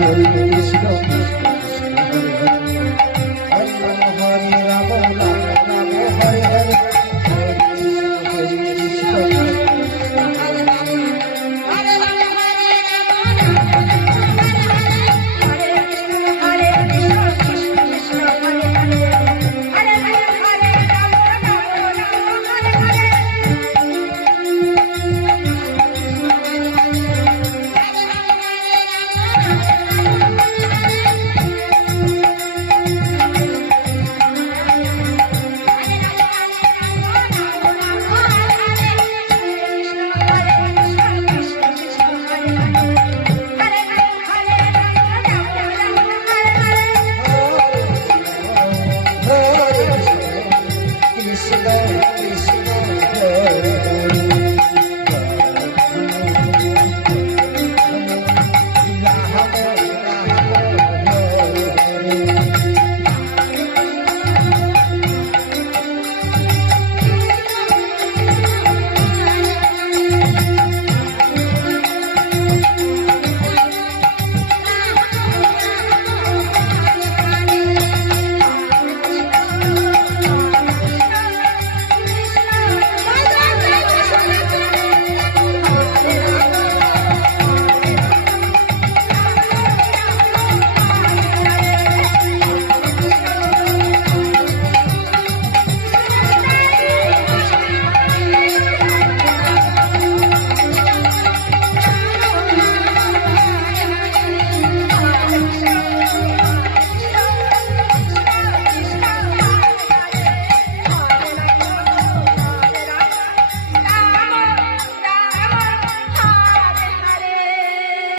Krishna Hare